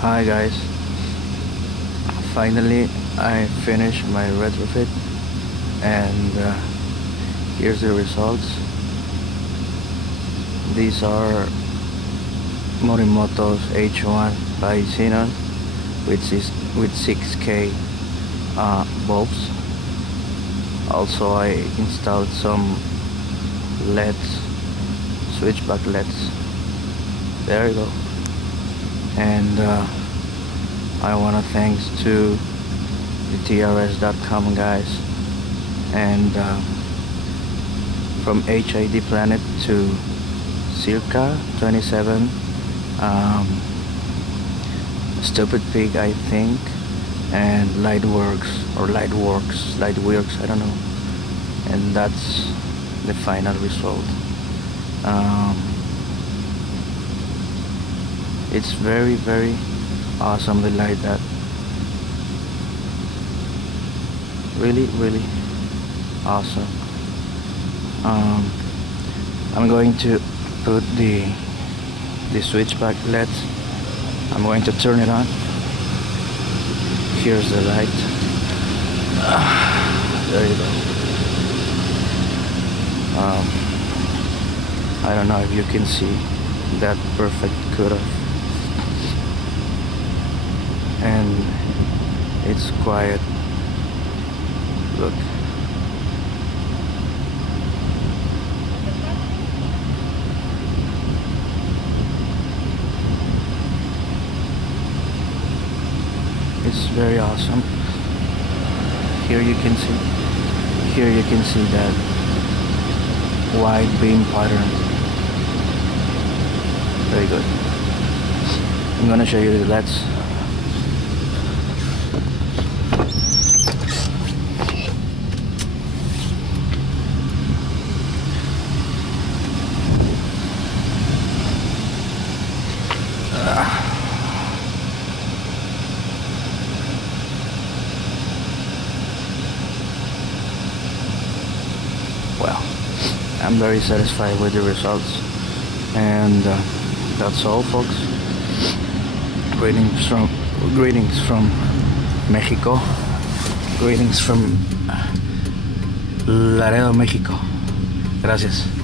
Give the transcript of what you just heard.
Hi guys, finally I finished my retrofit and here's the results. These are Morimoto's H1 Bixenon with 6K bulbs. Also I installed some LEDs, switchback LEDs. There you go. And I want to thanks to the TRS.com guys, and from HID Planet to Circa 27, Stupid Pig I think, and Lightworks, I don't know. And that's the final result. It's very awesome, the light that really awesome. I'm going to put the switchback LEDs. I'm going to turn it on. Here's the light. There you go. I don't know if you can see that perfect cutoff, and it's quiet. Look. It's very awesome. Here you can see that wide beam pattern. Very good. I'm gonna show you the LEDs. Well, I'm very satisfied with the results, and that's all, folks. Greetings from Mexico. Greetings from Laredo, Mexico. Gracias.